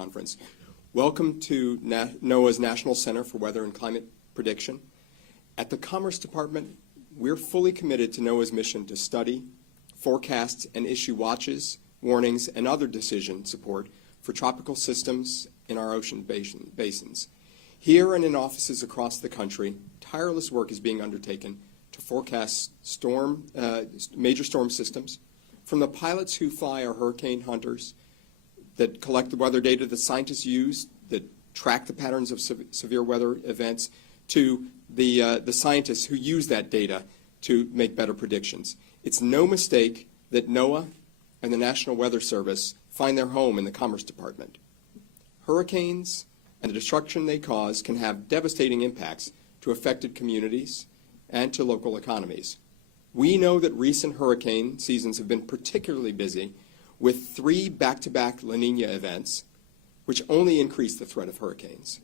conference. Welcome to NOAA's National Center for Weather and Climate Prediction. At the Commerce Department, we're fully committed to NOAA's mission to study, forecast, and issue watches, warnings, and other decision support for tropical systems in our ocean basins. Here and in offices across the country, tireless work is being undertaken to forecast major storm systems, from the pilots who fly our hurricane hunters that collect the weather data that scientists use that track the patterns of severe weather events, to the scientists who use that data to make better predictions. It's no mistake that NOAA and the National Weather Service find their home in the Commerce Department. Hurricanes and the destruction they cause can have devastating impacts to affected communities and to local economies. We know that recent hurricane seasons have been particularly busy, with 3 back-to-back La Nina events, which only increase the threat of hurricanes.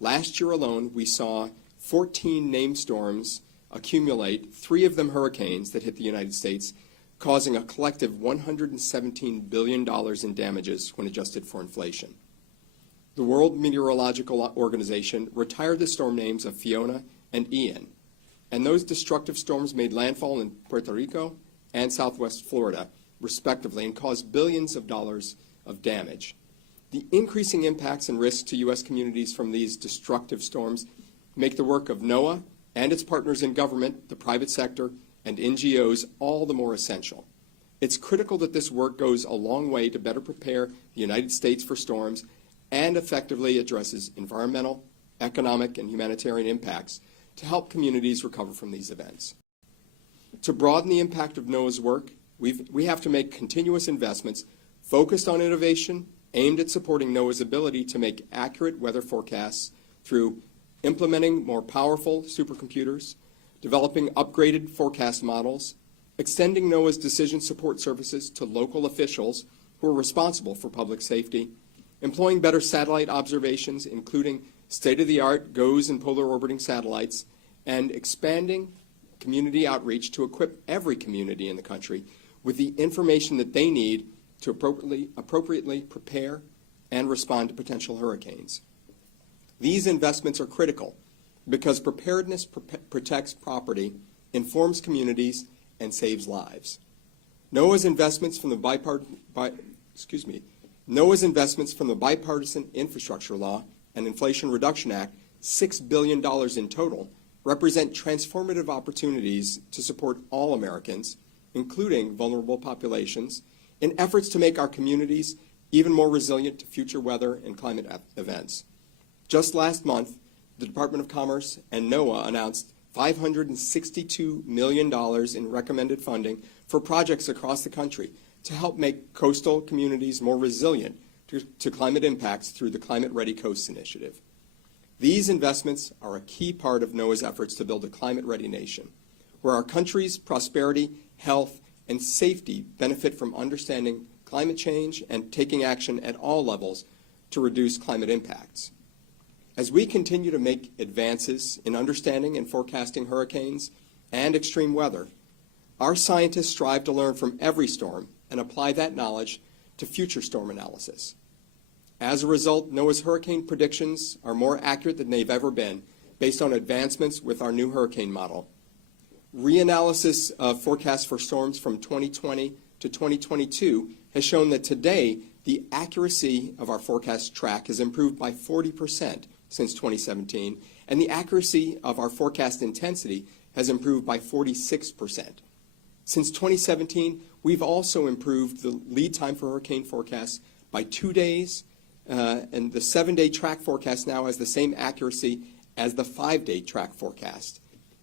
Last year alone, we saw 14 named storms accumulate, 3 of them hurricanes that hit the United States, causing a collective $117 billion in damages when adjusted for inflation. The World Meteorological Organization retired the storm names of Fiona and Ian, and those destructive storms made landfall in Puerto Rico and Southwest Florida, respectively, and caused billions of dollars of damage. The increasing impacts and risks to U.S. communities from these destructive storms make the work of NOAA and its partners in government, the private sector, and NGOs all the more essential. It's critical that this work goes a long way to better prepare the United States for storms and effectively addresses environmental, economic, and humanitarian impacts to help communities recover from these events. To broaden the impact of NOAA's work, we have to make continuous investments focused on innovation aimed at supporting NOAA's ability to make accurate weather forecasts through implementing more powerful supercomputers, developing upgraded forecast models, extending NOAA's decision support services to local officials who are responsible for public safety, employing better satellite observations, including state-of-the-art GOES and polar orbiting satellites, and expanding community outreach to equip every community in the country with the information that they need to appropriately prepare and respond to potential hurricanes. These investments are critical because preparedness protects property, informs communities, and saves lives. NOAA's investments from the Bipartisan Infrastructure Law and Inflation Reduction Act, $6 billion in total, represent transformative opportunities to support all Americans, including vulnerable populations, in efforts to make our communities even more resilient to future weather and climate events. Just last month, the Department of Commerce and NOAA announced $562 million in recommended funding for projects across the country to help make coastal communities more resilient to climate impacts through the Climate Ready Coasts Initiative. These investments are a key part of NOAA's efforts to build a climate-ready nation, where our country's prosperity, health, and safety benefit from understanding climate change and taking action at all levels to reduce climate impacts. As we continue to make advances in understanding and forecasting hurricanes and extreme weather, our scientists strive to learn from every storm and apply that knowledge to future storm analysis. As a result, NOAA's hurricane predictions are more accurate than they've ever been, based on advancements with our new hurricane model. Reanalysis of forecasts for storms from 2020 to 2022 has shown that today the accuracy of our forecast track has improved by 40% since 2017, and the accuracy of our forecast intensity has improved by 46%. Since 2017, we've also improved the lead time for hurricane forecasts by 2 days, and the 7-day track forecast now has the same accuracy as the 5-day track forecast.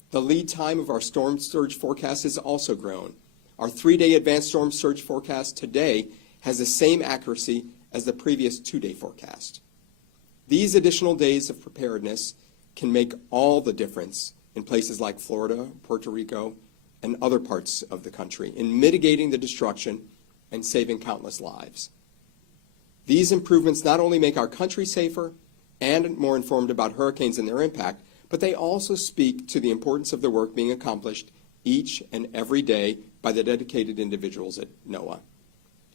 The lead time of our storm surge forecast has also grown. Our 3-day advanced storm surge forecast today has the same accuracy as the previous 2-day forecast. These additional days of preparedness can make all the difference in places like Florida, Puerto Rico, and other parts of the country in mitigating the destruction and saving countless lives. These improvements not only make our country safer and more informed about hurricanes and their impact, but they also speak to the importance of the work being accomplished each and every day by the dedicated individuals at NOAA.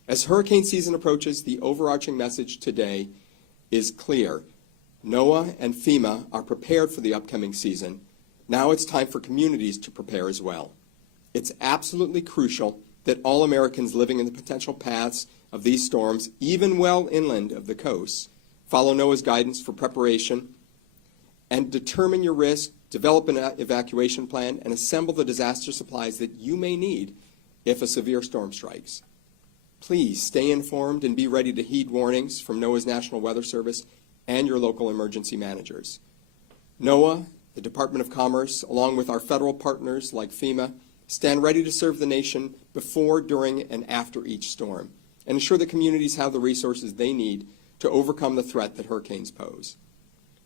As hurricane season approaches, the overarching message today is clear. NOAA and FEMA are prepared for the upcoming season. Now it's time for communities to prepare as well. It's absolutely crucial that all Americans living in the potential paths of these storms, even well inland of the coast, follow NOAA's guidance for preparation and determine your risk, develop an evacuation plan, and assemble the disaster supplies that you may need if a severe storm strikes. Please stay informed and be ready to heed warnings from NOAA's National Weather Service and your local emergency managers. NOAA, the Department of Commerce, along with our federal partners like FEMA, stand ready to serve the nation before, during, and after each storm, and ensure that communities have the resources they need to overcome the threat that hurricanes pose.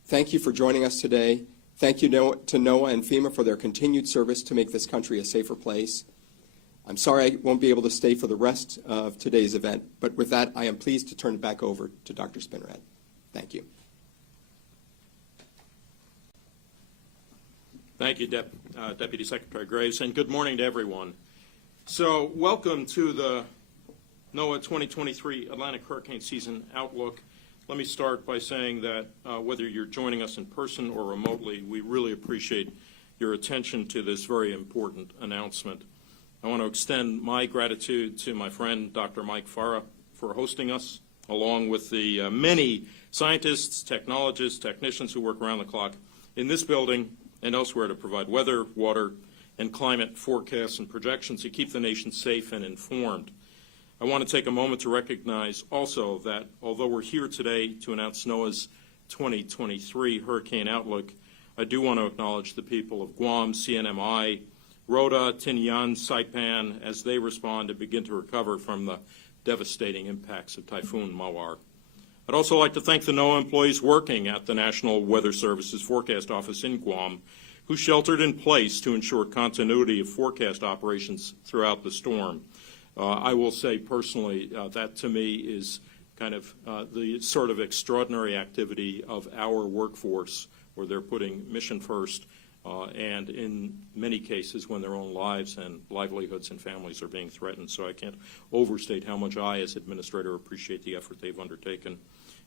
Thank you for joining us today. Thank you to NOAA and FEMA for their continued service to make this country a safer place. I'm sorry I won't be able to stay for the rest of today's event, but with that, I am pleased to turn it back over to Dr. Spinrad. Thank you. Thank you, Deputy Secretary Graves, and good morning to everyone. So, welcome to the NOAA 2023 Atlantic Hurricane Season Outlook. Let me start by saying that whether you're joining us in person or remotely, we really appreciate your attention to this very important announcement. I want to extend my gratitude to my friend, Dr. Mike Farah, for hosting us, along with the many scientists, technologists, technicians who work around the clock in this building and elsewhere to provide weather, water, and climate forecasts and projections to keep the nation safe and informed. I want to take a moment to recognize also that although we're here today to announce NOAA's 2023 Hurricane Outlook, I do want to acknowledge the people of Guam, CNMI, Rota, Tinian, Saipan, as they respond and begin to recover from the devastating impacts of Typhoon Mawar. I'd also like to thank the NOAA employees working at the National Weather Service's Forecast Office in Guam, who sheltered in place to ensure continuity of forecast operations throughout the storm. I will say personally that to me is kind of the sort of extraordinary activity of our workforce, where they're putting mission first, and in many cases when their own lives and livelihoods and families are being threatened. So I can't overstate how much I, as administrator, appreciate the effort they've undertaken.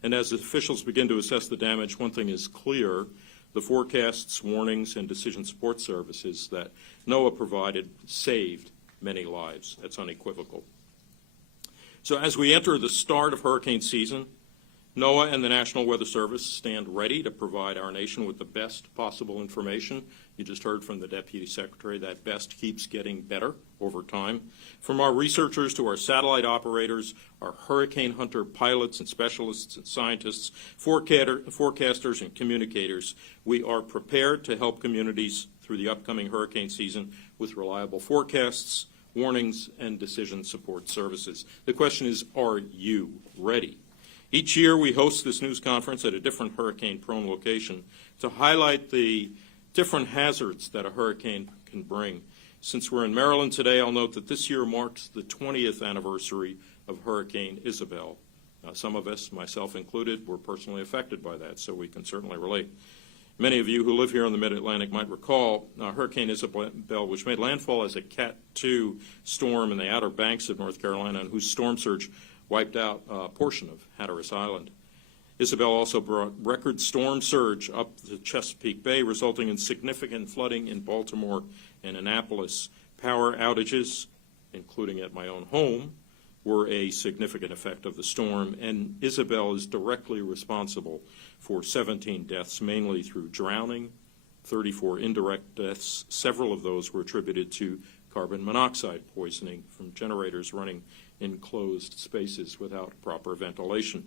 And as officials begin to assess the damage, one thing is clear: the forecasts, warnings, and decision support services that NOAA provided saved many lives. That's unequivocal. So as we enter the start of hurricane season, NOAA and the National Weather Service stand ready to provide our nation with the best possible information. You just heard from the Deputy Secretary that best keeps getting better over time. From our researchers to our satellite operators, our hurricane hunter pilots and specialists and scientists, forecasters and communicators, we are prepared to help communities through the upcoming hurricane season with reliable forecasts, warnings, and decision support services. The question is, are you ready? Each year we host this news conference at a different hurricane-prone location to highlight the different hazards that a hurricane can bring. Since we're in Maryland today, I'll note that this year marks the 20th anniversary of Hurricane Isabel. Some of us, myself included, were personally affected by that, so we can certainly relate. Many of you who live here in the Mid-Atlantic might recall Hurricane Isabel, which made landfall as a Cat 2 storm in the Outer Banks of North Carolina, and whose storm surge wiped out a portion of Hatteras Island. Isabel also brought record storm surge up the Chesapeake Bay, resulting in significant flooding in Baltimore and Annapolis. Power outages, including at my own home, were a significant effect of the storm, and Isabel is directly responsible for 17 deaths, mainly through drowning, 34 indirect deaths. Several of those were attributed to carbon monoxide poisoning from generators running in closed spaces without proper ventilation.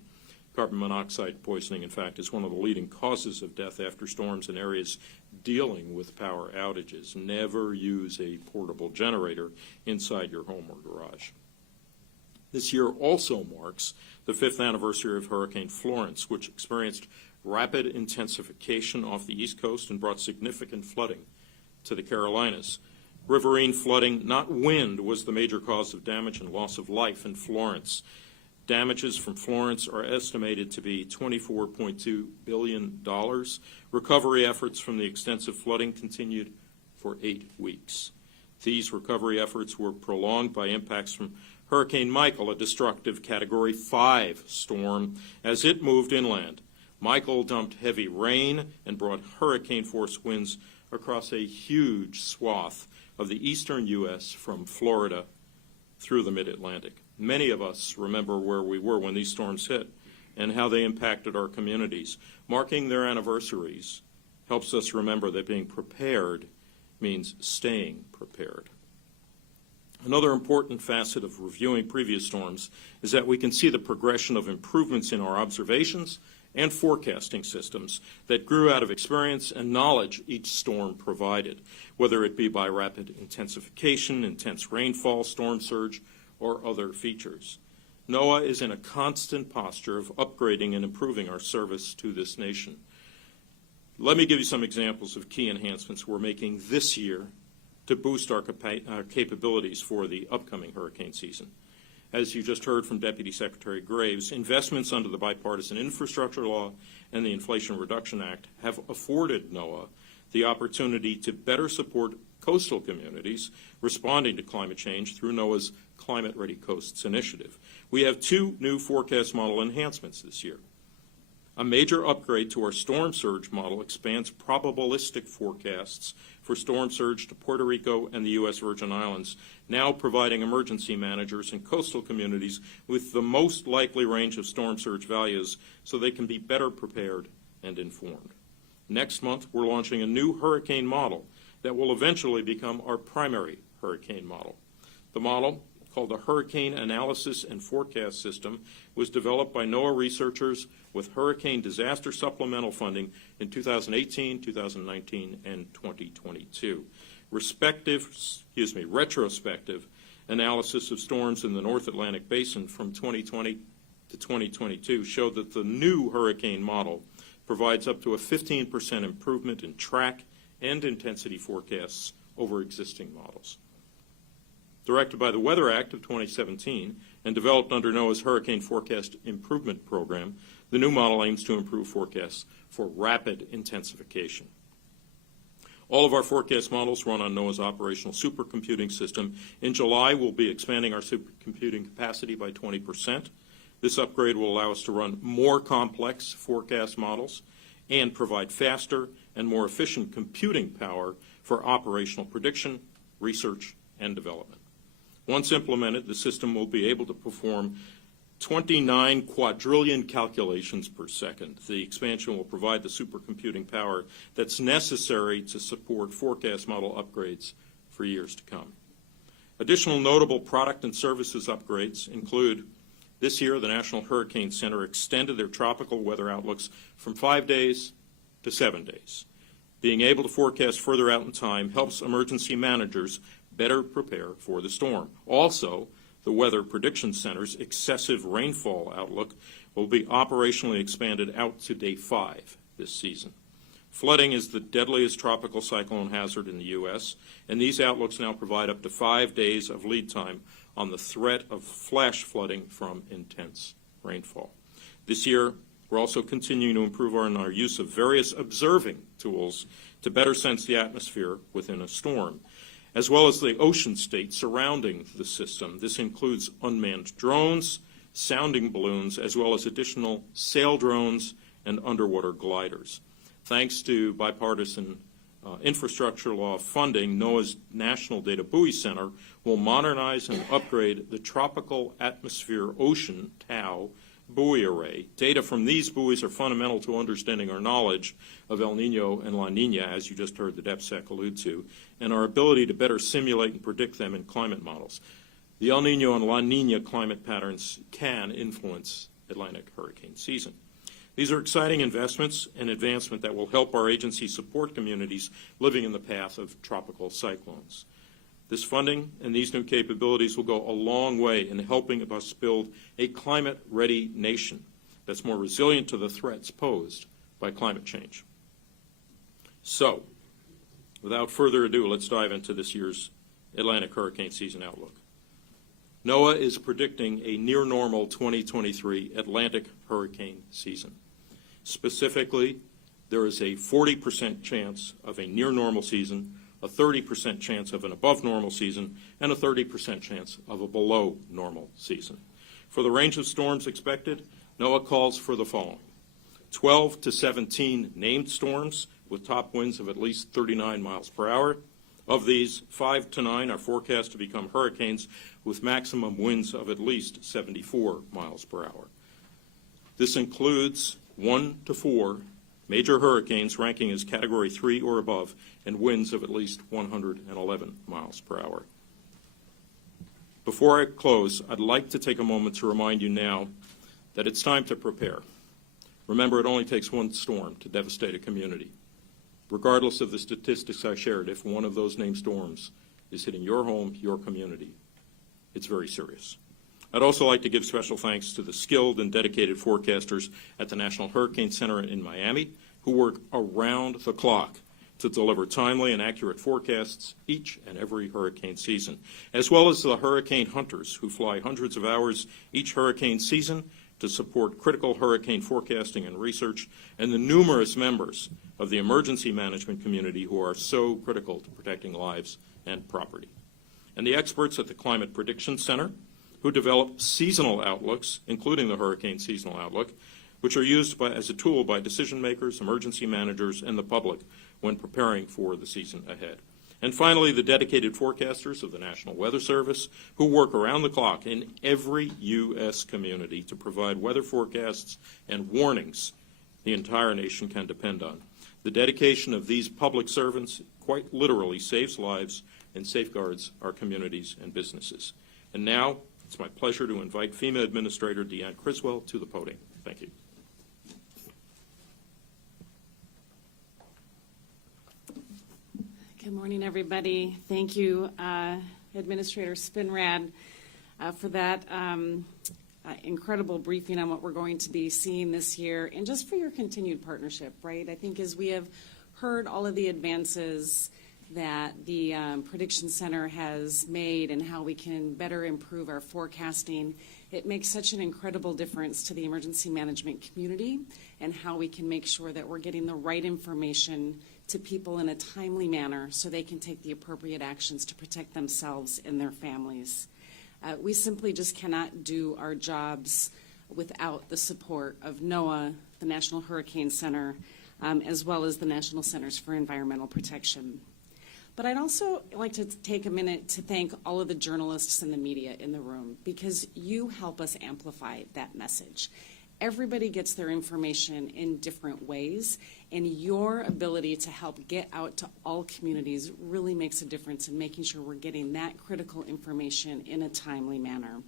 Carbon monoxide poisoning, in fact, is one of the leading causes of death after storms in areas dealing with power outages. Never use a portable generator inside your home or garage. This year also marks the 5th anniversary of Hurricane Florence, which experienced rapid intensification off the East Coast and brought significant flooding to the Carolinas. Riverine flooding, not wind, was the major cause of damage and loss of life in Florence. Damages from Florence are estimated to be $24.2 billion. Recovery efforts from the extensive flooding continued for 8 weeks. These recovery efforts were prolonged by impacts from Hurricane Michael, a destructive Category 5 storm, as it moved inland Michael dumped heavy rain and brought hurricane-force winds across a huge swath of the eastern U.S. from Florida through the mid-Atlantic. Many of us remember where we were when these storms hit and how they impacted our communities. Marking their anniversaries helps us remember that being prepared means staying prepared. Another important facet of reviewing previous storms is that we can see the progression of improvements in our observations and forecasting systems that grew out of experience and knowledge each storm provided, whether it be by rapid intensification, intense rainfall, storm surge, or other features. NOAA is in a constant posture of upgrading and improving our service to this nation. Let me give you some examples of key enhancements we're making this year to boost our capabilities for the upcoming hurricane season. As you just heard from Deputy Secretary Graves, investments under the Bipartisan Infrastructure Law and the Inflation Reduction Act have afforded NOAA the opportunity to better support coastal communities responding to climate change through NOAA's Climate Ready Coasts initiative. We have 2 new forecast model enhancements this year. A major upgrade to our storm surge model expands probabilistic forecasts for storm surge to Puerto Rico and the U.S. Virgin Islands, now providing emergency managers and coastal communities with the most likely range of storm surge values so they can be better prepared and informed. Next month, we're launching a new hurricane model that will eventually become our primary hurricane model. The model, called the Hurricane Analysis and Forecast System, was developed by NOAA researchers with hurricane disaster supplemental funding in 2018, 2019, and 2022. Retrospective analysis of storms in the North Atlantic Basin from 2020 to 2022 showed that the new hurricane model provides up to a 15% improvement in track and intensity forecasts over existing models. Directed by the Weather Act of 2017 and developed under NOAA's Hurricane Forecast Improvement Program, the new model aims to improve forecasts for rapid intensification. All of our forecast models run on NOAA's operational supercomputing system. In July, we'll be expanding our supercomputing capacity by 20%. This upgrade will allow us to run more complex forecast models and provide faster and more efficient computing power for operational prediction, research, and development. Once implemented, the system will be able to perform 29 quadrillion calculations per second. The expansion will provide the supercomputing power that's necessary to support forecast model upgrades for years to come. Additional notable product and services upgrades include this year, the National Hurricane Center extended their tropical weather outlooks from 5 days to 7 days. Being able to forecast further out in time helps emergency managers better prepare for the storm. Also, the Weather Prediction Center's excessive rainfall outlook will be operationally expanded out to day 5 this season. Flooding is the deadliest tropical cyclone hazard in the U.S., and these outlooks now provide up to 5 days of lead time on the threat of flash flooding from intense rainfall. This year, we're also continuing to improve our use of various observing tools to better sense the atmosphere within a storm, as well as the ocean state surrounding the system. This includes unmanned drones, sounding balloons, as well as additional sail drones and underwater gliders. Thanks to bipartisan infrastructure law funding, NOAA's National Data Buoy Center will modernize and upgrade the Tropical Atmosphere Ocean, TAO, buoy array. Data from these buoys are fundamental to understanding our knowledge of El Nino and La Nina, as you just heard the DEPSEC allude to, and our ability to better simulate and predict them in climate models. The El Nino and La Nina climate patterns can influence Atlantic hurricane season. These are exciting investments and advancement that will help our agency support communities living in the path of tropical cyclones. This funding and these new capabilities will go a long way in helping us build a climate-ready nation that's more resilient to the threats posed by climate change. So, without further ado, let's dive into this year's Atlantic hurricane season outlook. NOAA is predicting a near-normal 2023 Atlantic hurricane season. Specifically, there is a 40% chance of a near-normal season, a 30% chance of an above-normal season, and a 30% chance of a below-normal season. For the range of storms expected, NOAA calls for the following: 12 to 17 named storms with top winds of at least 39 miles per hour. Of these, 5 to 9 are forecast to become hurricanes with maximum winds of at least 74 miles per hour. This includes 1 to 4 major hurricanes ranking as Category 3 or above and winds of at least 111 miles per hour. Before I close, I'd like to take a moment to remind you now that it's time to prepare. Remember, it only takes one storm to devastate a community. Regardless of the statistics I shared, if one of those named storms is hitting your home, your community, it's very serious. I'd also like to give special thanks to the skilled and dedicated forecasters at the National Hurricane Center in Miami, who work around the clock to deliver timely and accurate forecasts each and every hurricane season, as well as the hurricane hunters who fly hundreds of hours each hurricane season to support critical hurricane forecasting and research, and the numerous members of the emergency management community who are so critical to protecting lives and property. And the experts at the Climate Prediction Center, who develop seasonal outlooks, including the Hurricane Seasonal Outlook, which are used as a tool by decision makers, emergency managers, and the public when preparing for the season ahead. And finally, the dedicated forecasters of the National Weather Service, who work around the clock in every U.S. community to provide weather forecasts and warnings the entire nation can depend on. The dedication of these public servants quite literally saves lives and safeguards our communities and businesses. And now, it's my pleasure to invite FEMA Administrator Deanne Criswell to the podium. Thank you. Good morning, everybody. Thank you, Administrator Spinrad, for that incredible briefing on what we're going to be seeing this year, and just for your continued partnership, right? I think as we have heard all of the advances that the Prediction Center has made and how we can better improve our forecasting, it makes such an incredible difference to the emergency management community and how we can make sure that we're getting the right information to people in a timely manner so they can take the appropriate actions to protect themselves and their families. We simply just cannot do our jobs without the support of NOAA, the National Hurricane Center, as well as the National Centers for Environmental Protection. But I'd also like to take a minute to thank all of the journalists and the media in the room, because you help us amplify that message. Everybody gets their information in different ways, and your ability to help get out to all communities really makes a difference in making sure we're getting that critical information in a timely manner.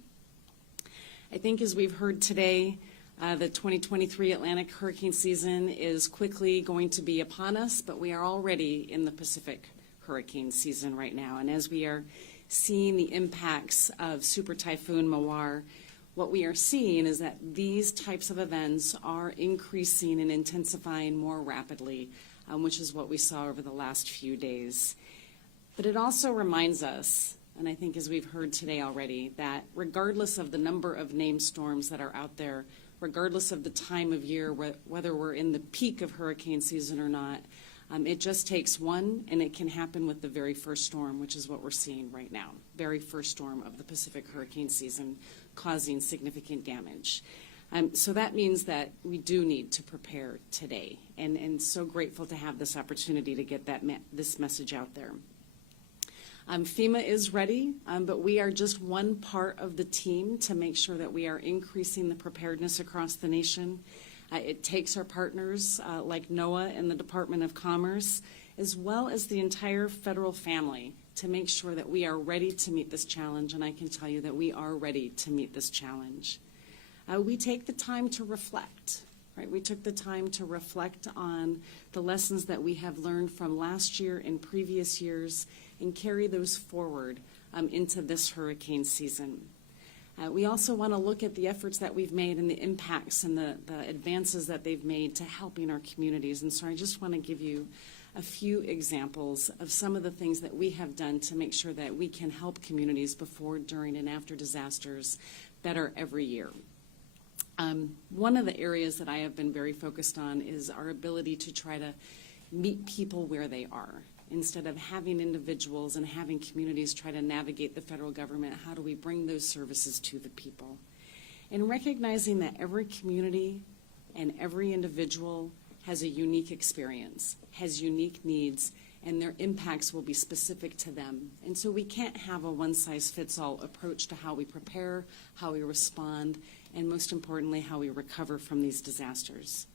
I think as we've heard today, the 2023 Atlantic hurricane season is quickly going to be upon us, but we are already in the Pacific hurricane season right now. And as we are seeing the impacts of Super Typhoon Mawar, what we are seeing is that these types of events are increasing and intensifying more rapidly, which is what we saw over the last few days. But it also reminds us, and I think as we've heard today already, that regardless of the number of named storms that are out there, regardless of the time of year, whether we're in the peak of hurricane season or not, it just takes one, and it can happen with the very first storm, which is what we're seeing right now, very first storm of the Pacific hurricane season, causing significant damage. So that means that we do need to prepare today, and so grateful to have this opportunity to get this message out there. FEMA is ready, but we are just one part of the team to make sure that we are increasing the preparedness across the nation. It takes our partners like NOAA and the Department of Commerce, as well as the entire federal family, to make sure that we are ready to meet this challenge, and I can tell you that we are ready to meet this challenge. We take the time to reflect, right? We took the time to reflect on the lessons that we have learned from last year and previous years and carry those forward into this hurricane season. We also want to look at the efforts that we've made and the impacts and the advances that they've made to helping our communities. And so I just want to give you a few examples of some of the things that we have done to make sure that we can help communities before, during, and after disasters better every year. One of the areas that I have been very focused on is our ability to try to meet people where they are. Instead of having individuals and having communities try to navigate the federal government, how do we bring those services to the people? And recognizing that every community and every individual has a unique experience, has unique needs, and their impacts will be specific to them. And so we can't have a one-size-fits-all approach to how we prepare, how we respond, and most importantly, how we recover from these disasters.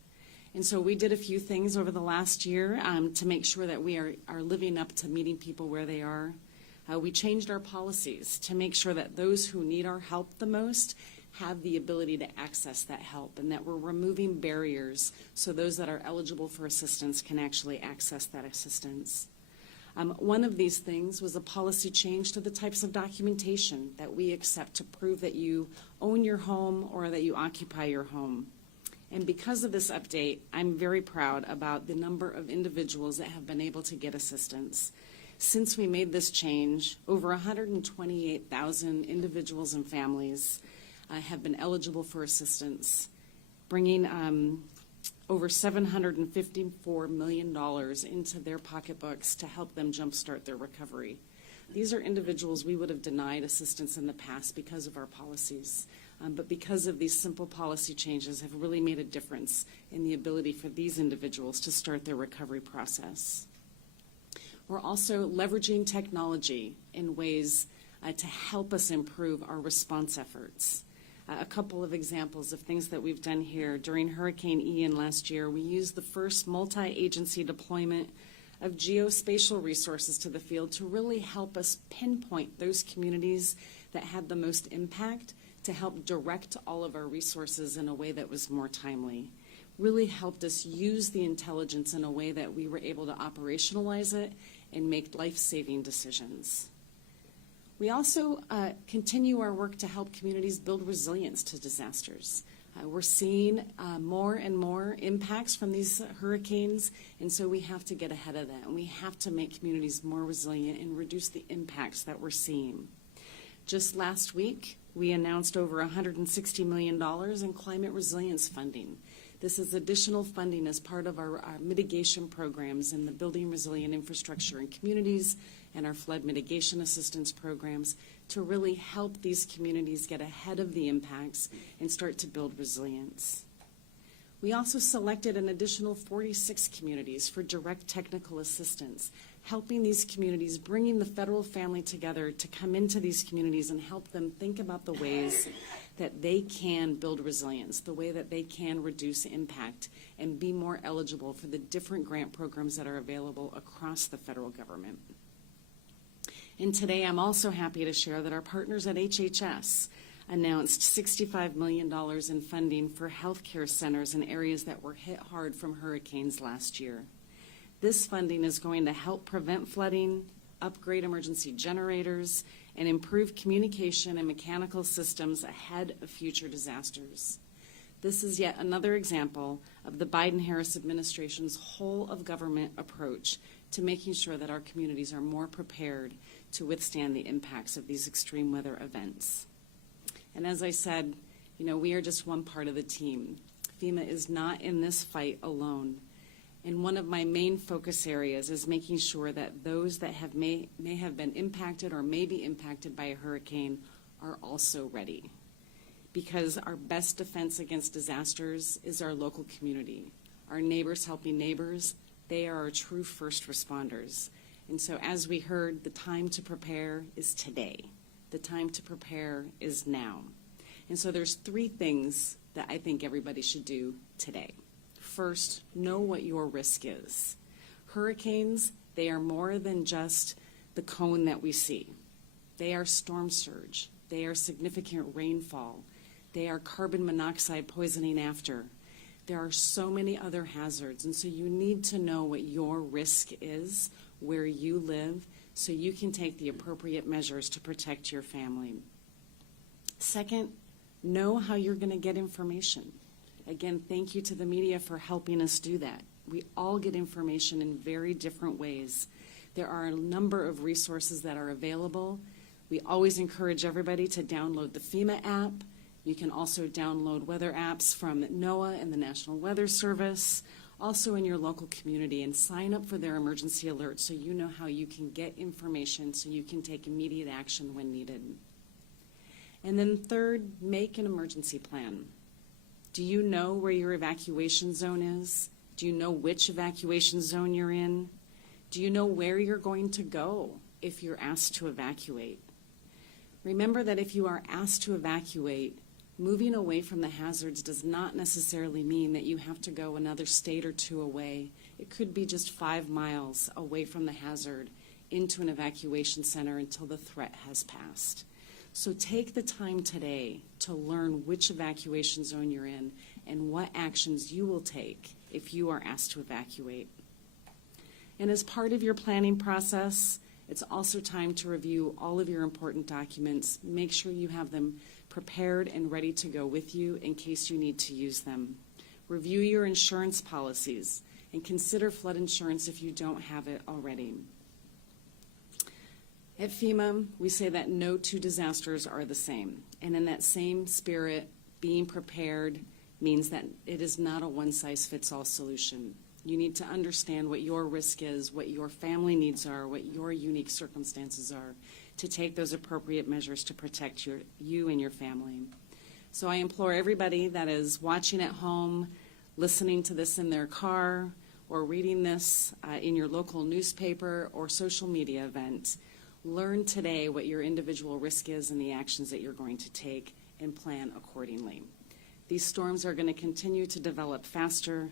And so we did a few things over the last year to make sure that we are living up to meeting people where they are. We changed our policies to make sure that those who need our help the most have the ability to access that help, and that we're removing barriers so those that are eligible for assistance can actually access that assistance. One of these things was a policy change to the types of documentation that we accept to prove that you own your home or that you occupy your home. And because of this update, I'm very proud about the number of individuals that have been able to get assistance. Since we made this change, over 128,000 individuals and families have been eligible for assistance, bringing over $754 million into their pocketbooks to help them jumpstart their recovery. These are individuals we would have denied assistance in the past because of our policies, but because of these simple policy changes have really made a difference in the ability for these individuals to start their recovery process. We're also leveraging technology in ways to help us improve our response efforts. A couple of examples of things that we've done here. During Hurricane Ian last year, we used the first multi-agency deployment of geospatial resources to the field to really help us pinpoint those communities that had the most impact, to help direct all of our resources in a way that was more timely. Really helped us use the intelligence in a way that we were able to operationalize it and make life-saving decisions. We also continue our work to help communities build resilience to disasters. We're seeing more and more impacts from these hurricanes, and so we have to get ahead of that, and we have to make communities more resilient and reduce the impacts that we're seeing. Just last week, we announced over $160 million in climate resilience funding. This is additional funding as part of our mitigation programs in the Building Resilient Infrastructure in Communities and our flood mitigation assistance programs to really help these communities get ahead of the impacts and start to build resilience. We also selected an additional 46 communities for direct technical assistance, helping these communities, bringing the federal family together to come into these communities and help them think about the ways that they can build resilience, the way that they can reduce impact and be more eligible for the different grant programs that are available across the federal government. And today I'm also happy to share that our partners at HHS announced $65 million in funding for healthcare centers in areas that were hit hard from hurricanes last year. This funding is going to help prevent flooding, upgrade emergency generators, and improve communication and mechanical systems ahead of future disasters. This is yet another example of the Biden-Harris administration's whole of government approach to making sure that our communities are more prepared to withstand the impacts of these extreme weather events. And as I said, we are just one part of the team. FEMA is not in this fight alone. And one of my main focus areas is making sure that those that may have been impacted or may be impacted by a hurricane are also ready. Because our best defense against disasters is our local community. Our neighbors helping neighbors, they are our true first responders. And so as we heard, the time to prepare is today. The time to prepare is now. And so there's 3 things that I think everybody should do today. First, know what your risk is. Hurricanes, they are more than just the cone that we see. They are storm surge. They are significant rainfall. They are carbon monoxide poisoning after. There are so many other hazards, and so you need to know what your risk is, where you live, so you can take the appropriate measures to protect your family. Second, know how you're going to get information. Again, thank you to the media for helping us do that. We all get information in very different ways. There are a number of resources that are available. We always encourage everybody to download the FEMA app. You can also download weather apps from NOAA and the National Weather Service, also in your local community, and sign up for their emergency alerts so you know how you can get information so you can take immediate action when needed. And then third, make an emergency plan. Do you know where your evacuation zone is? Do you know which evacuation zone you're in? Do you know where you're going to go if you're asked to evacuate? Remember that if you are asked to evacuate, moving away from the hazards does not necessarily mean that you have to go another state or two away. It could be just 5 miles away from the hazard into an evacuation center until the threat has passed. So take the time today to learn which evacuation zone you're in and what actions you will take if you are asked to evacuate. And as part of your planning process, it's also time to review all of your important documents. Make sure you have them prepared and ready to go with you in case you need to use them. Review your insurance policies and consider flood insurance if you don't have it already. At FEMA, we say that no two disasters are the same. And in that same spirit, being prepared means that it is not a one-size-fits-all solution. You need to understand what your risk is, what your family needs are, what your unique circumstances are, to take those appropriate measures to protect you and your family. So I implore everybody that is watching at home, listening to this in their car, or reading this in your local newspaper or social media event, learn today what your individual risk is and the actions that you're going to take and plan accordingly. These storms are going to continue to develop faster.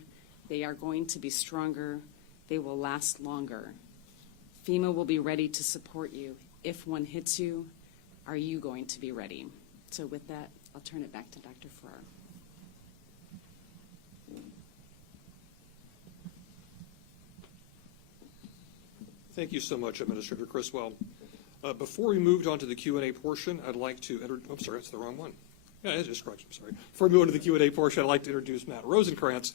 They are going to be stronger. They will last longer. FEMA will be ready to support you. If one hits you, are you going to be ready? So with that, I'll turn it back to Dr. Farrar. Thank you so much, Administrator Criswell. Before we moved on to the Q&A portion, I'd like to I'm sorry, that's the wrong one. Yeah, it is correct. I'm sorry. Before we move on to the Q&A portion, I'd like to introduce Matt Rosenkrantz,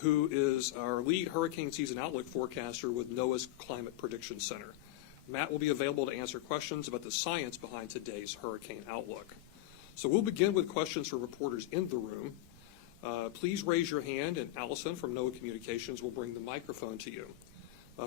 who is our lead hurricane season outlook forecaster with NOAA's Climate Prediction Center. Matt will be available to answer questions about the science behind today's hurricane outlook. So we'll begin with questions from reporters in the room. Please raise your hand, and Allison from NOAA Communications will bring the microphone to you.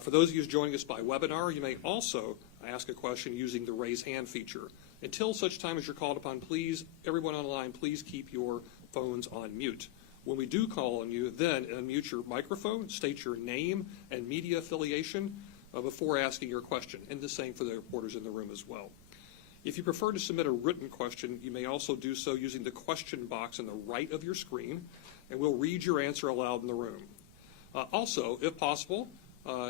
For those of you joining us by webinar, you may also ask a question using the raise hand feature. Until such time as you're called upon, please, everyone online, please keep your phones on mute. When we do call on you, then unmute your microphone, state your name and media affiliation before asking your question, and the same for the reporters in the room as well. If you prefer to submit a written question, you may also do so using the question box on the right of your screen, and we'll read your answer aloud in the room. Also, if possible,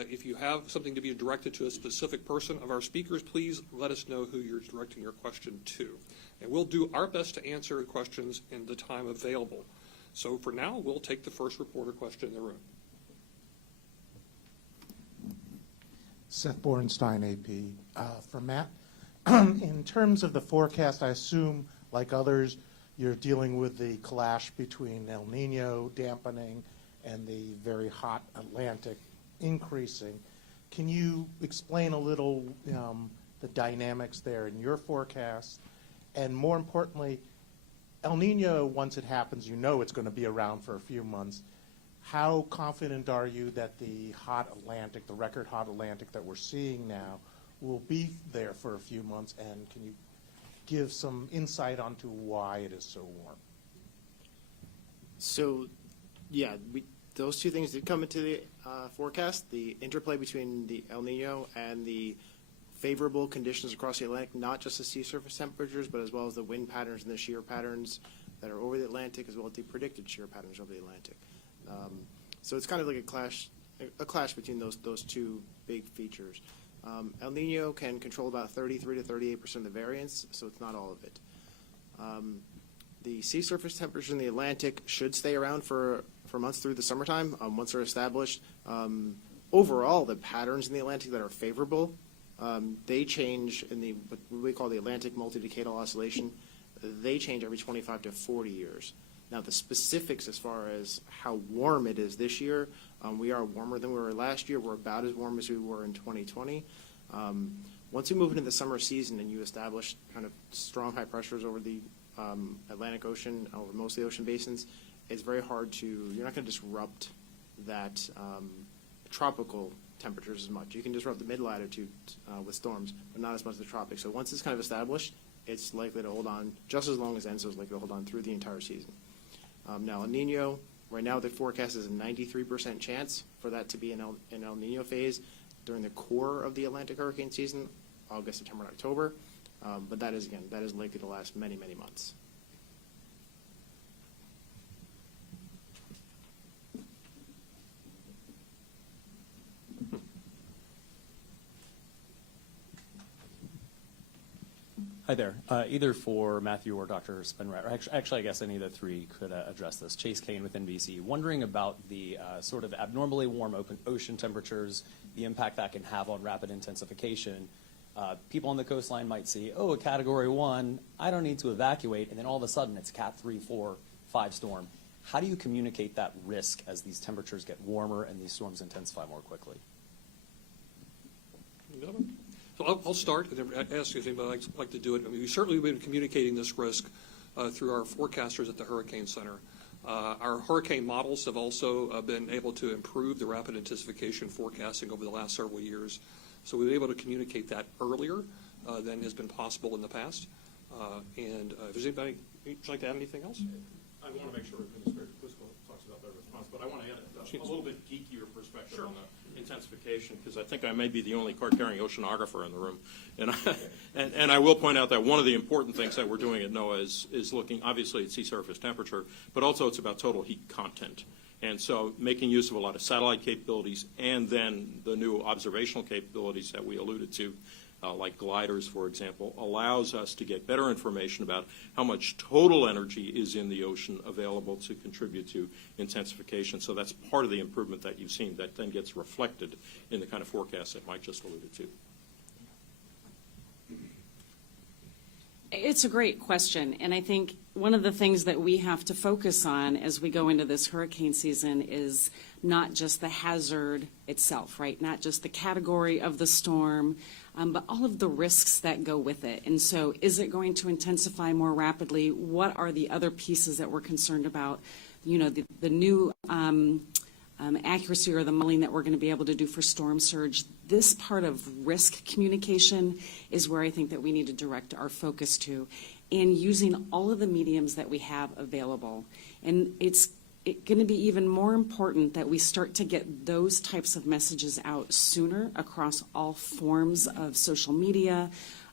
if you have something to be directed to a specific person of our speakers, please let us know who you're directing your question to. And we'll do our best to answer questions in the time available. So for now, we'll take the first reporter question in the room. Seth Borenstein, AP. For Matt, in terms of the forecast, I assume, like others, you're dealing with the clash between El Nino dampening and the very hot Atlantic increasing. Can you explain a little the dynamics there in your forecast? And more importantly, El Nino, once it happens, you know it's going to be around for a few months. How confident are you that the hot Atlantic, the record hot Atlantic that we're seeing now, will be there for a few months? And can you give some insight onto why it is so warm? So, yeah, those two things did come into the forecast, the interplay between the El Nino and the favorable conditions across the Atlantic, not just the sea surface temperatures, but as well as the wind patterns and the shear patterns that are over the Atlantic, as well as the predicted shear patterns over the Atlantic. So it's kind of like a clash between those two big features. El Nino can control about 33 to 38% of the variance, so it's not all of it. The sea surface temperatures in the Atlantic should stay around for months through the summertime, once they're established. Overall, the patterns in the Atlantic that are favorable, they change in what we call the Atlantic multi-decadal oscillation. They change every 25 to 40 years. Now, the specifics as far as how warm it is this year, we are warmer than we were last year. We're about as warm as we were in 2020. Once we move into the summer season and you establish kind of strong high pressures over the Atlantic Ocean, over most of the ocean basins, it's very hard you're not going to disrupt that tropical temperatures as much. You can disrupt the mid-latitude with storms, but not as much as the tropics. So once it's kind of established, it's likely to hold on just as long as ENSO is likely to hold on through the entire season. Now, El Nino, right now the forecast is a 93% chance for that to be an El Nino phase during the core of the Atlantic hurricane season, August, September, and October. But that is likely to last many, many months. Hi there. Either for Matthew or Dr. Spinrad, or actually I guess any of the three could address this. Chase Kane with NBC, wondering about the sort of abnormally warm ocean temperatures, the impact that can have on rapid intensification. People on the coastline might see, oh, a Category 1, I don't need to evacuate, and then all of a sudden it's Cat 3, 4, 5 storm. How do you communicate that risk as these temperatures get warmer and these storms intensify more quickly? So I'll start and then ask if anybody would like to do it. I mean, we've certainly been communicating this risk through our forecasters at the Hurricane Center. Our hurricane models have also been able to improve the rapid intensification forecasting over the last several years. So we've been able to communicate that earlier than has been possible in the past. And if there's anybody would like to add anything else? I want to make sure Administrator Criswell talks about that response, but I want to add a little bit geekier perspective on the intensification, because I think I may be the only card-carrying oceanographer in the room. And I will point out that one of the important things that we're doing at NOAA is looking, obviously, at sea surface temperature, but also it's about total heat content. And so making use of a lot of satellite capabilities and then the new observational capabilities that we alluded to, like gliders, for example, allows us to get better information about how much total energy is in the ocean available to contribute to intensification. So that's part of the improvement that you've seen that then gets reflected in the kind of forecast that Mike just alluded to. It's a great question, and I think one of the things that we have to focus on as we go into this hurricane season is not just the hazard itself, right? Not just the category of the storm, but all of the risks that go with it. And so is it going to intensify more rapidly? What are the other pieces that we're concerned about? You know, the new accuracy or the modeling that we're going to be able to do for storm surge. This part of risk communication is where I think that we need to direct our focus to, and using all of the mediums that we have available. And it's going to be even more important that we start to get those types of messages out sooner across all forms of social media,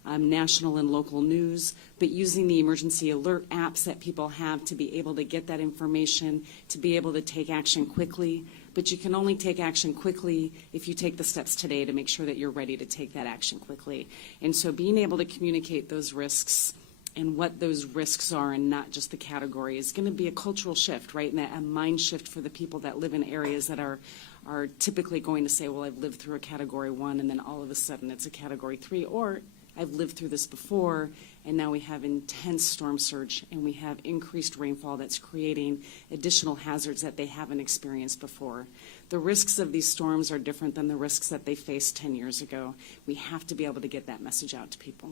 national and local news, but using the emergency alert apps that people have to be able to get that information, to be able to take action quickly. But you can only take action quickly if you take the steps today to make sure that you're ready to take that action quickly. And so being able to communicate those risks and what those risks are and not just the category is going to be a cultural shift, right? And a mind shift for the people that live in areas that are typically going to say, well, I've lived through a Category 1 and then all of a sudden it's a Category 3, or I've lived through this before, and now we have intense storm surge, and we have increased rainfall that's creating additional hazards that they haven't experienced before. The risks of these storms are different than the risks that they faced 10 years ago. We have to be able to get that message out to people.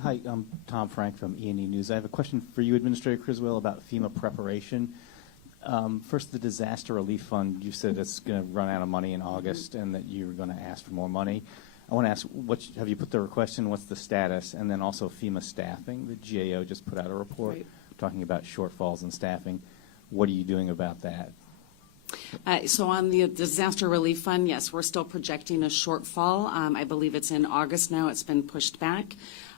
Hi, I'm Tom Frank from E&E News. I have a question for you, Administrator Criswell, about FEMA preparation. First, the disaster relief fund, you said it's going to run out of money in August and that you're going to ask for more money. I want to ask, have you put the request in? What's the status? And then also FEMA staffing. The GAO just put out a report talking about shortfalls in staffing. What are you doing about that? So on the disaster relief fund, yes, we're still projecting a shortfall. I believe it's in August now. It's been pushed back.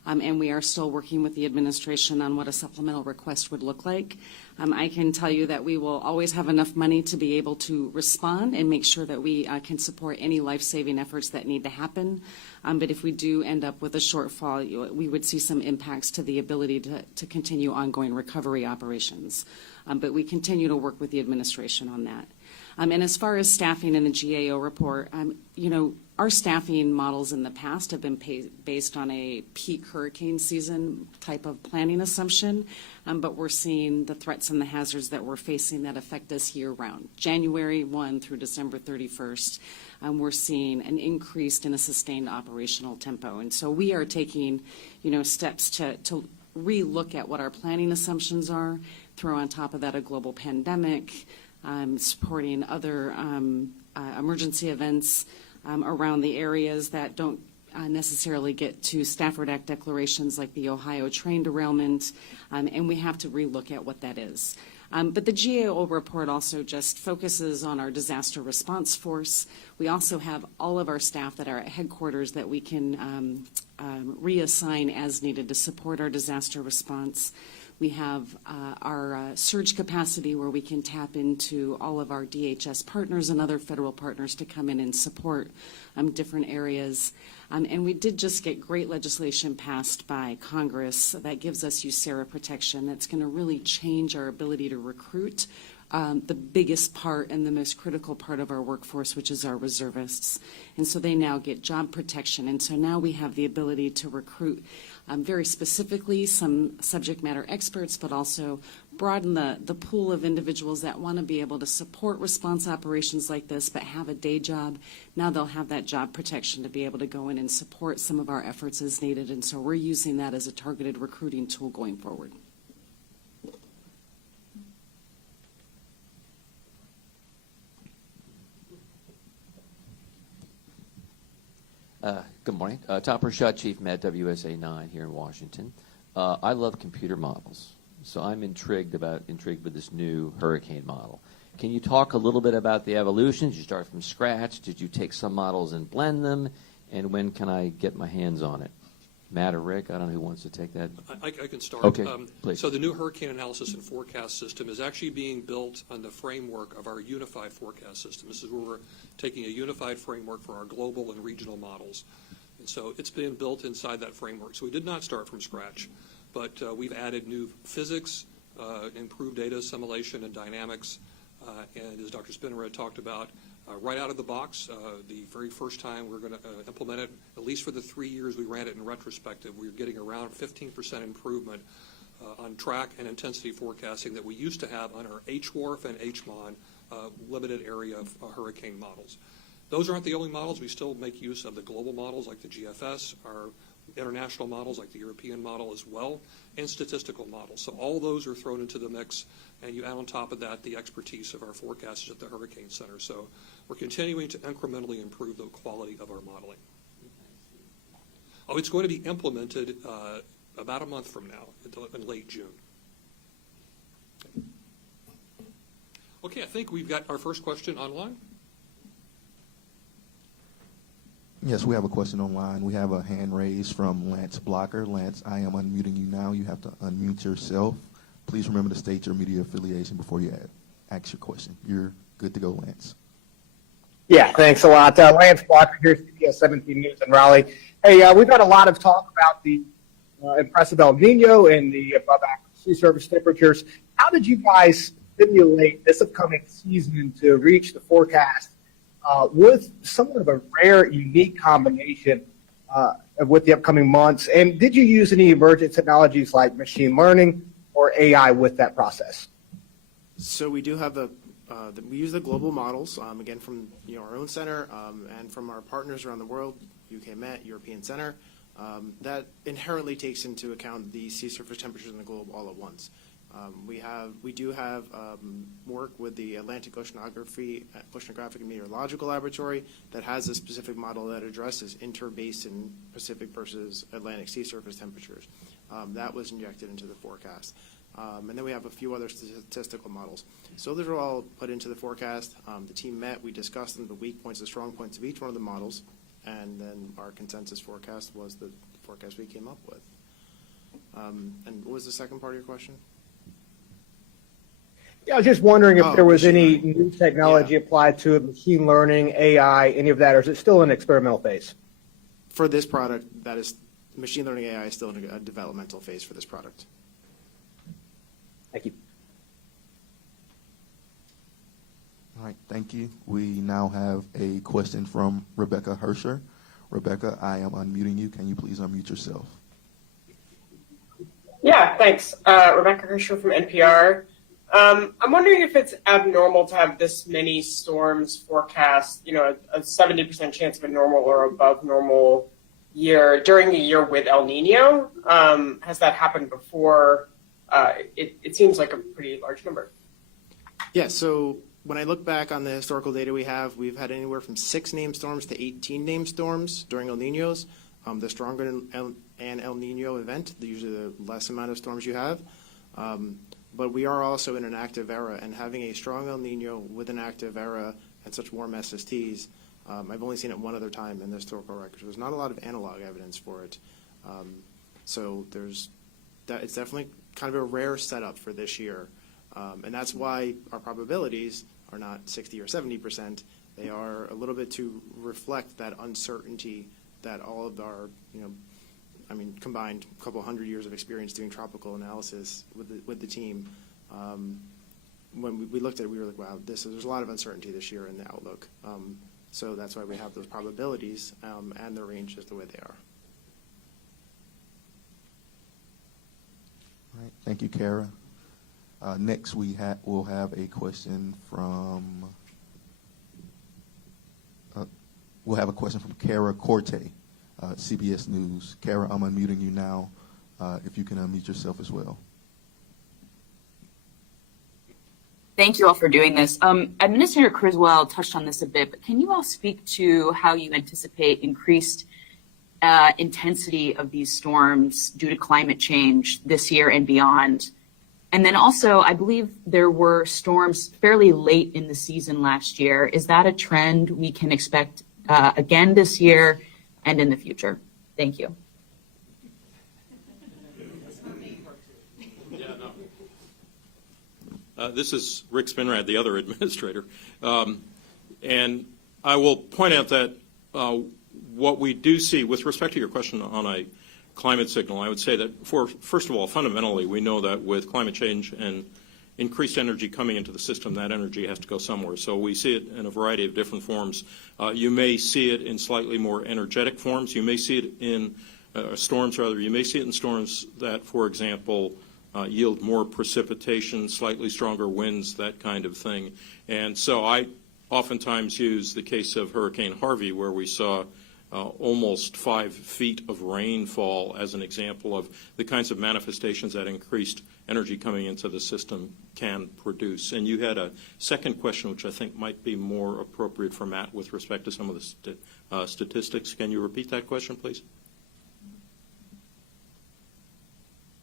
And we are still working with the administration on what a supplemental request would look like. I can tell you that we will always have enough money to be able to respond and make sure that we can support any life-saving efforts that need to happen. But if we do end up with a shortfall, we would see some impacts to the ability to continue ongoing recovery operations. But we continue to work with the administration on that. And as far as staffing in the GAO report, our staffing models in the past have been based on a peak hurricane season type of planning assumption, but we're seeing the threats and the hazards that we're facing that affect us year-round. January 1 through December 31st, we're seeing an increased and a sustained operational tempo. And so we are taking, steps to re-look at what our planning assumptions are, throw on top of that a global pandemic, supporting other emergency events around the areas that don't necessarily get to Stafford Act declarations like the Ohio train derailment, and we have to relook at what that is. But the GAO report also just focuses on our disaster response force. We also have all of our staff that are at headquarters that we can reassign as needed to support our disaster response. We have our surge capacity where we can tap into all of our DHS partners and other federal partners to come in and support different areas. And we did just get great legislation passed by Congress that gives us USERRA protection that's going to really change our ability to recruit the biggest part and the most critical part of our workforce, which is our reservists. And so they now get job protection. And so now we have the ability to recruit very specifically some subject matter experts, but also broaden the pool of individuals that want to be able to support response operations like this, but have a day job. Now they'll have that job protection to be able to go in and support some of our efforts as needed. And so we're using that as a targeted recruiting tool going forward. Good morning. Tom Pershut, Chief Med WSA 9 here in Washington. I love computer models, so I'm intrigued with this new hurricane model. Can you talk a little bit about the evolution? Did you start from scratch? Did you take some models and blend them? And when can I get my hands on it? Matt or Rick, I don't know who wants to take that. I can start. Okay, please. So the new hurricane analysis and forecast system is actually being built on the framework of our unified forecast system. This is where we're taking a unified framework for our global and regional models. And so it's been built inside that framework. So we did not start from scratch, but we've added new physics, improved data assimilation and dynamics, and as Dr. Spinner talked about, right out of the box, the very first time we're going to implement it, at least for the 3 years we ran it in retrospective, we were getting around 15% improvement on track and intensity forecasting that we used to have on our HWRF and HMON limited area of hurricane models. Those aren't the only models. We still make use of the global models like the GFS, our international models like the European model as well, and statistical models. So all those are thrown into the mix, and you add on top of that the expertise of our forecasters at the Hurricane Center. So we're continuing to incrementally improve the quality of our modeling. Oh, it's going to be implemented about a month from now, in late June. Okay, I think we've got our first question online. Yes, we have a question online. We have a hand raised from Lance Blocker. Lance, I am unmuting you now. You have to unmute yourself. Please remember to state your media affiliation before you ask your question. You're good to go, Lance. Yeah, thanks a lot. Lance Blocker here, CBS 17 News in Raleigh. Hey, we've had a lot of talk about the impressive El Nino and the above average sea surface temperatures. How did you guys simulate this upcoming season to reach the forecast with somewhat of a rare, unique combination with the upcoming months? And did you use any emergent technologies like machine learning or AI with that process? So we do have we use the global models, again, from our own center and from our partners around the world, UK Met, European Center. That inherently takes into account the sea surface temperatures in the globe all at once. We do have work with the Atlantic Oceanographic and Meteorological Laboratory that has a specific model that addresses interbasin Pacific versus Atlantic sea surface temperatures. That was injected into the forecast. And then we have a few other statistical models. So those are all put into the forecast. The team met, we discussed them, the weak points, the strong points of each one of the models, and then our consensus forecast was the forecast we came up with. And what was the second part of your question? Yeah, I was just wondering if there was any new technology applied to it, machine learning, AI, any of that, or is it still in experimental phase? For this product, that is, machine learning AI is still in a developmental phase for this product. Thank you. All right, thank you. We now have a question from Rebecca Hersher. Rebecca, I am unmuting you. Can you please unmute yourself? Yeah, thanks. Rebecca Hersher from NPR. I'm wondering if it's abnormal to have this many storms forecast, a 70% chance of a normal or above normal year during a year with El Nino. Has that happened before? It seems like a pretty large number. Yeah, so when I look back on the historical data we've had anywhere from 6 named storms to 18 named storms during El Ninos. the stronger an El Nino event, usually the less amount of storms you have. But we are also in an active era, and having a strong El Nino with an active era and such warm SSTs, I've only seen it one other time in the historical record. There's not a lot of analog evidence for it. So it's definitely kind of a rare setup for this year. And that's why our probabilities are not 60 or 70%. They are a little bit to reflect that uncertainty that all of our, combined a couple hundred years of experience doing tropical analysis with the team. When we looked at it, we were like, wow, there's a lot of uncertainty this year in the outlook. So that's why we have those probabilities and the ranges the way they are. All right, thank you, Kara. Next, we'll have a question from Kara Corte, CBS News. Kara, I'm unmuting you now. If you can unmute yourself as well. Thank you all for doing this. Administrator Criswell touched on this a bit, but can you all speak to how you anticipate increased intensity of these storms due to climate change this year and beyond? And then also, I believe there were storms fairly late in the season last year. Is that a trend we can expect again this year and in the future? Thank you. This is Rick Spinrad, the other administrator. And I will point out that what we do see, with respect to your question on a climate signal, I would say that first of all, fundamentally, we know that with climate change and increased energy coming into the system, that energy has to go somewhere. So we see it in a variety of different forms. You may see it in slightly more energetic forms. You may see it in storms, rather. You may see it in storms that, for example, yield more precipitation, slightly stronger winds, that kind of thing. And so I oftentimes use the case of Hurricane Harvey, where we saw almost 5 feet of rainfall as an example of the kinds of manifestations that increased energy coming into the system can produce. And you had a second question, which I think might be more appropriate for Matt with respect to some of the statistics. Can you repeat that question, please?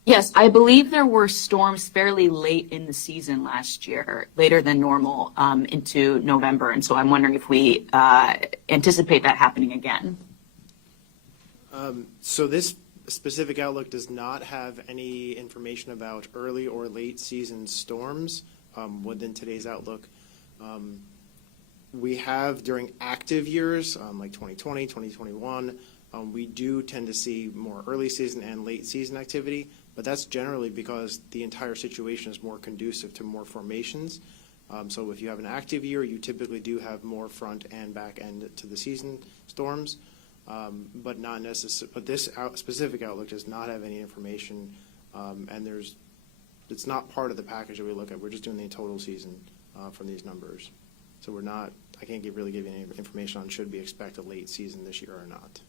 Yes, I believe there were storms fairly late in the season last year, later than normal, into November. And so I'm wondering if we anticipate that happening again. So this specific outlook does not have any information about early or late season storms within today's outlook. We have during active years, like 2020, 2021, we do tend to see more early season and late season activity. But that's generally because the entire situation is more conducive to more formations. So if you have an active year, you typically do have more front and back end to the season storms, but not necessarily. But this specific outlook does not have any information, and it's not part of the package that we look at. We're just doing the total season from these numbers. So we're not. I can't really give you any information on should we expect a late season this year or not.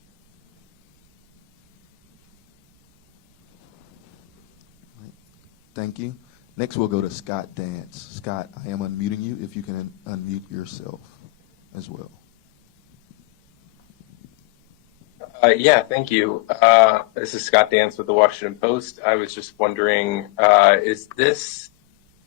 Thank you. Next, we'll go to Scott Dance. Scott, I am unmuting you. If you can unmute yourself as well. Yeah, thank you. This is Scott Dance with the Washington Post. I was just wondering, is this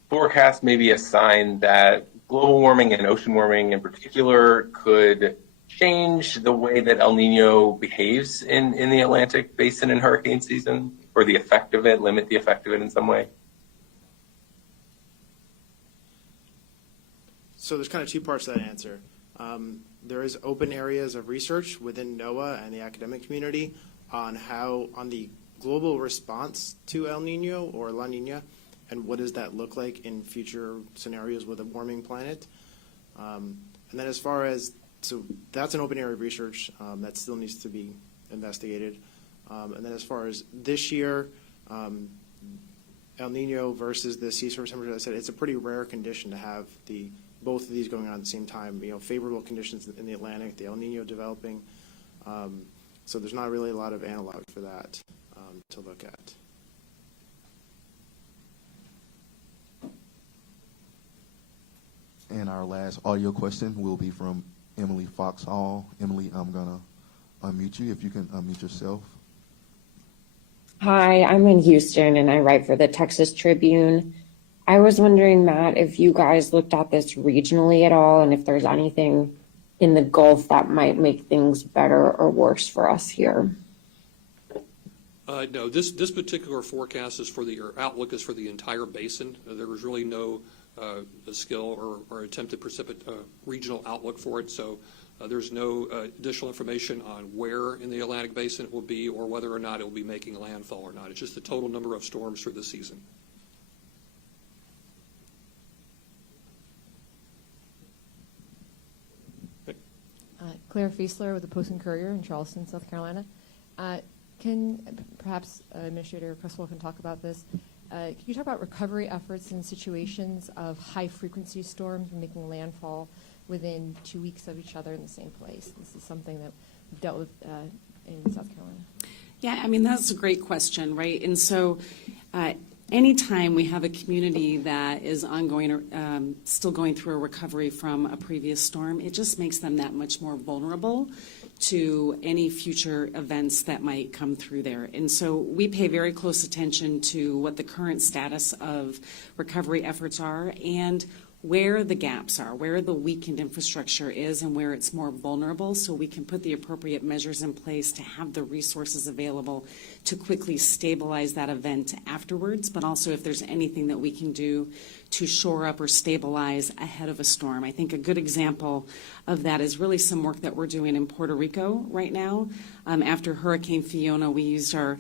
forecast maybe a sign that global warming and ocean warming in particular could change the way that El Nino behaves in the Atlantic basin in hurricane season, or the effect of it, limit the effect of it in some way? So there's kind of two parts to that answer. There is open areas of research within NOAA and the academic community on the global response to El Nino or La Nina, and what does that look like in future scenarios with a warming planet. And then as far as, so that's an open area of research that still needs to be investigated. And then as far as this year, El Nino versus the sea surface temperature, as I said, it's a pretty rare condition to have both of these going on at the same time. Favorable conditions in the Atlantic, the El Nino developing. So there's not really a lot of analog for that to look at. And our last audio question will be from Emily Foxhall. Emily, I'm going to unmute you. If you can unmute yourself. Hi, I'm in Houston and I write for the Texas Tribune. I was wondering, Matt, if you guys looked at this regionally at all and if there's anything in the Gulf that might make things better or worse for us here. No, this particular forecast is or outlook is for the entire basin. There was really no skill or attempted regional outlook for it. So there's no additional information on where in the Atlantic Basin it will be or whether or not it will be making landfall or not. It's just the total number of storms through the season. Claire Fiesler with the Post and Courier in Charleston, South Carolina. Can perhaps Administrator Criswell can talk about this. Can you talk about recovery efforts in situations of high-frequency storms making landfall within 2 weeks of each other in the same place? This is something that we've dealt with in South Carolina. Yeah, I mean, that's a great question, right? And so anytime we have a community that is ongoing, still going through a recovery from a previous storm, it just makes them that much more vulnerable to any future events that might come through there. And so we pay very close attention to what the current status of recovery efforts are and where the gaps are, where the weakened infrastructure is and where it's more vulnerable, so we can put the appropriate measures in place to have the resources available to quickly stabilize that event afterwards, but also if there's anything that we can do to shore up or stabilize ahead of a storm. I think a good example of that is really some work that we're doing in Puerto Rico right now. After Hurricane Fiona, we used our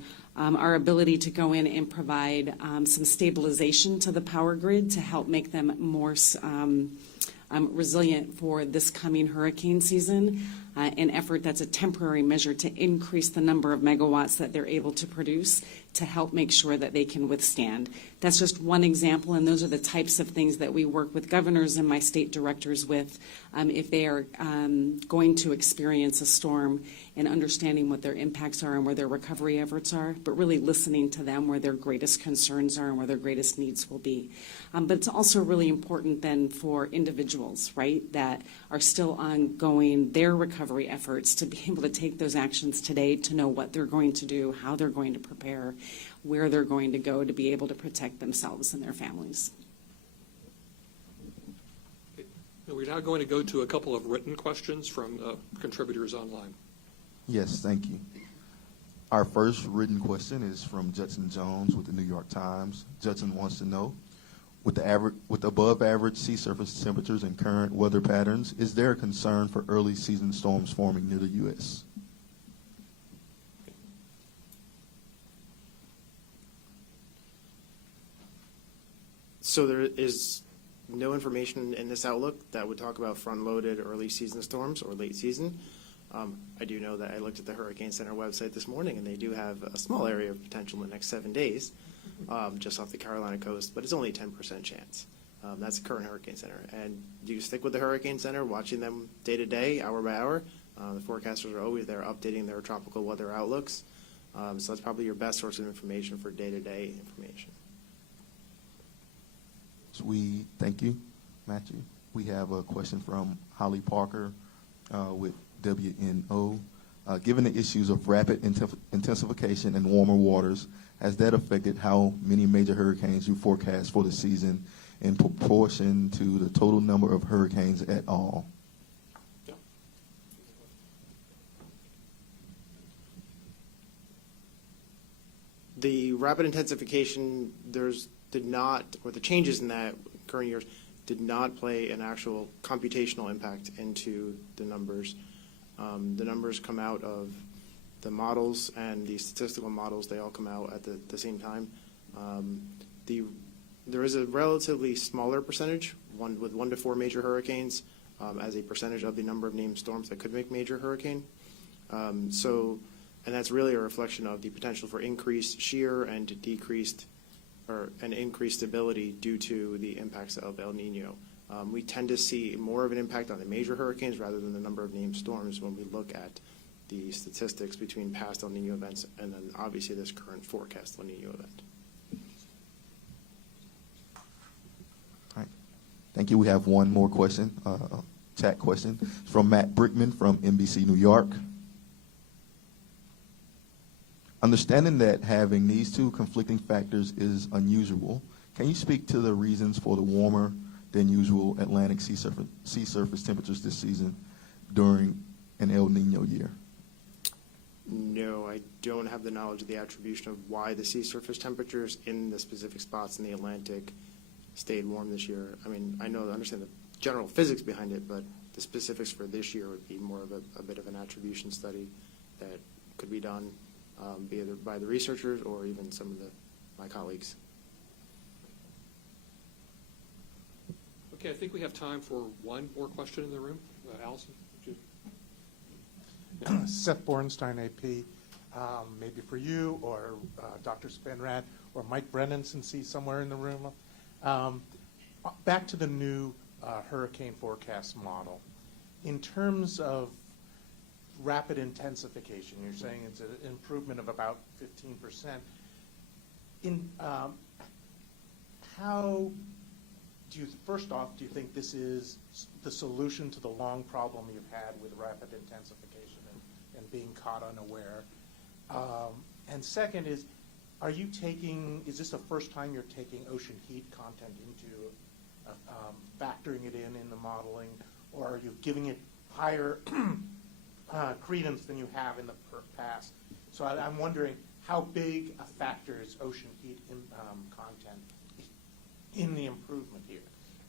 ability to go in and provide some stabilization to the power grid to help make them more resilient for this coming hurricane season, an effort that's a temporary measure to increase the number of megawatts that they're able to produce to help make sure that they can withstand. That's just one example, and those are the types of things that we work with governors and my state directors with if they are going to experience a storm and understanding what their impacts are and where their recovery efforts are, but really listening to them where their greatest concerns are and where their greatest needs will be. But it's also really important then for individuals, right, that are still ongoing their recovery efforts to be able to take those actions today to know what they're going to do, how they're going to prepare, where they're going to go to be able to protect themselves and their families. We're now going to go to a couple of written questions from contributors online. Yes, thank you. Our first written question is from Judson Jones with the New York Times. Judson wants to know, with above average sea surface temperatures and current weather patterns, is there a concern for early season storms forming near the U.S.? So there is no information in this outlook that would talk about front-loaded early season storms or late season. I do know that I looked at the Hurricane Center website this morning, and they do have a small area of potential in the next 7 days, just off the Carolina coast, but it's only a 10% chance. That's the current Hurricane Center. And you stick with the Hurricane Center, watching them day to day, hour by hour. The forecasters are always there updating their tropical weather outlooks. So that's probably your best source of information for day-to-day information. So thank you, Matthew. We have a question from Holly Parker with WNO. Given the issues of rapid intensification and warmer waters, has that affected how many major hurricanes you forecast for the season in proportion to the total number of hurricanes at all? The rapid intensification, the changes in that current years did not play an actual computational impact into the numbers. The numbers come out of the models and the statistical models. They all come out at the same time. There is a relatively smaller percentage, with 1 to 4 major hurricanes, as a percentage of the number of named storms that could make major hurricane. And that's really a reflection of the potential for increased shear and increased stability due to the impacts of El Nino. We tend to see more of an impact on the major hurricanes rather than the number of named storms when we look at the statistics between past El Nino events and then obviously this current forecast El Nino event. All right. Thank you. We have one more question, chat question from Matt Brickman from NBC New York. Understanding that having these two conflicting factors is unusual, can you speak to the reasons for the warmer than usual Atlantic sea surface temperatures this season during an El Nino year? No, I don't have the knowledge of the attribution of why the sea surface temperatures in the specific spots in the Atlantic stayed warm this year. I mean, I understand the general physics behind it, but the specifics for this year would be more of a bit of an attribution study that could be done either by the researchers or even some of my colleagues. Okay, I think we have time for one more question in the room. Allison, would you? Seth Bornstein, AP, maybe for you or Dr. Spenrad or Mike Brennan, since he's somewhere in the room. Back to the new hurricane forecast model. In terms of rapid intensification, you're saying it's an improvement of about 15%. How do you, first off, do you think this is the solution to the long problem you've had with rapid intensification and being caught unaware? And second is this the first time you're taking ocean heat content into factoring it in the modeling, or are you giving it higher credence than you have in the past? So I'm wondering how big a factor is ocean heat content in the improvement here?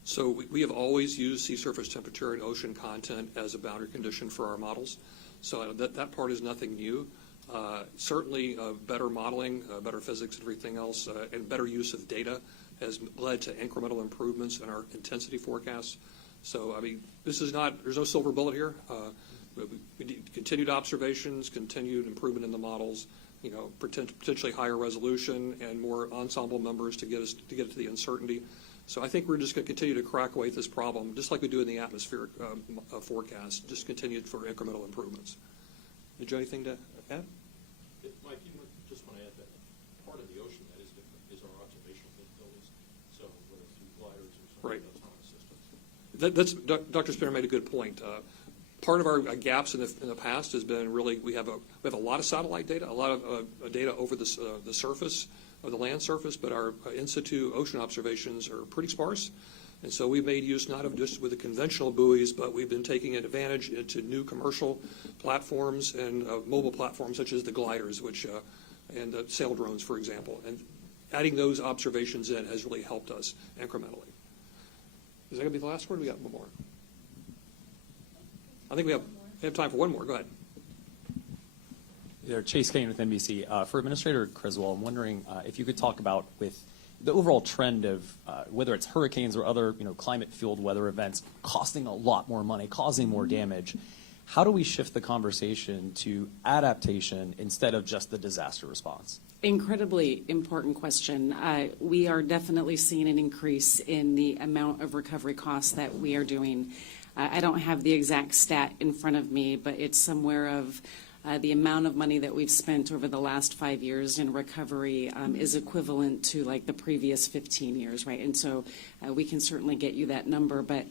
So we have always used sea surface temperature and ocean content as a boundary condition for our models. So that part is nothing new. Certainly better modeling, better physics and everything else, and better use of data has led to incremental improvements in our intensity forecasts. So, I mean, there's no silver bullet here. We need continued observations, continued improvement in the models, potentially higher resolution and more ensemble members to get to the uncertainty. So I think we're just going to continue to crack away at this problem, just like we do in the atmospheric forecast, just continue for incremental improvements. Did you have anything to add? Mike, you just want to add that part of the ocean that is different is our observational capabilities. So whether through gliders or something, Right. Autonomous systems. Dr. Spinner made a good point. Part of our gaps in the past has been really we have a lot of satellite data, a lot of data over the surface of the land surface, but our in situ ocean observations are pretty sparse. And so we've made use not of just with the conventional buoys, but we've been taking advantage into new commercial platforms and mobile platforms such as the gliders, and sail drones, for example. And adding those observations in has really helped us incrementally. Is that going to be the last word? We got one more. I think we have time for one more. Go ahead. There, Chase Kane with NBC. For Administrator Criswell, I'm wondering if you could talk about with the overall trend of whether it's hurricanes or other climate-fueled weather events costing a lot more money, causing more damage. How do we shift the conversation to adaptation instead of just the disaster response? Incredibly important question. We are definitely seeing an increase in the amount of recovery costs that we are doing. I don't have the exact stat in front of me, but it's somewhere of the amount of money that we've spent over the last 5 years in recovery is equivalent to like the previous 15 years, right? And so we can certainly get you that number, but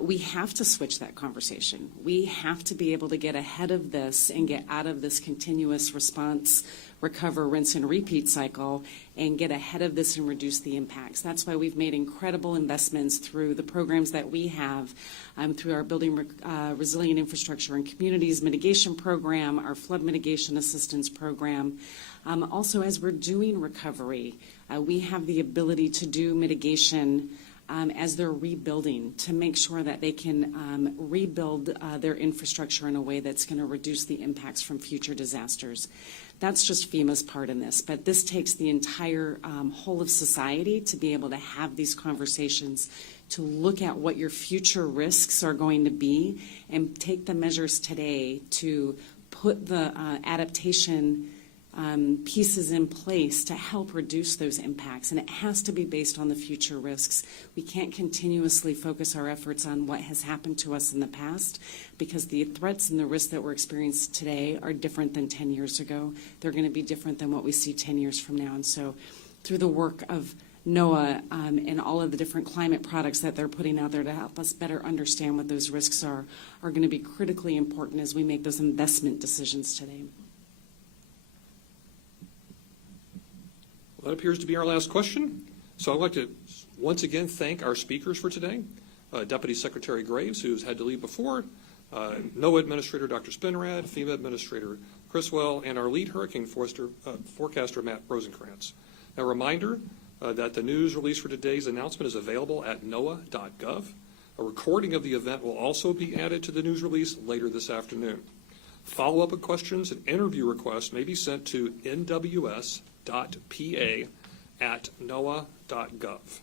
we have to switch that conversation. We have to be able to get ahead of this and get out of this continuous response, recover, rinse, and repeat cycle and get ahead of this and reduce the impacts. That's why we've made incredible investments through the programs that we have, through our Building Resilient Infrastructure and Communities Mitigation Program, our Flood Mitigation Assistance Program. Also, as we're doing recovery, we have the ability to do mitigation as they're rebuilding to make sure that they can rebuild their infrastructure in a way that's going to reduce the impacts from future disasters. That's just FEMA's part in this, but this takes the entire whole of society to be able to have these conversations, to look at what your future risks are going to be and take the measures today to put the adaptation pieces in place to help reduce those impacts. And it has to be based on the future risks. We can't continuously focus our efforts on what has happened to us in the past because the threats and the risks that we're experiencing today are different than 10 years ago. They're going to be different than what we see 10 years from now. And so through the work of NOAA and all of the different climate products that they're putting out there to help us better understand what those risks are going to be critically important as we make those investment decisions today. That appears to be our last question. So I'd like to once again thank our speakers for today. Deputy Secretary Graves, who's had to leave before, NOAA Administrator Dr. Spinrad, FEMA Administrator Criswell, and our lead hurricane forecaster Matt Rosenkrantz. A reminder that the news release for today's announcement is available at noaa.gov. A recording of the event will also be added to the news release later this afternoon. Follow-up questions and interview requests may be sent to nws.pa@noaa.gov.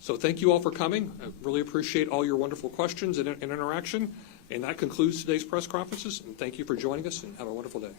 So thank you all for coming. I really appreciate all your wonderful questions and interaction. And that concludes today's press conferences. And thank you for joining us, and have a wonderful day.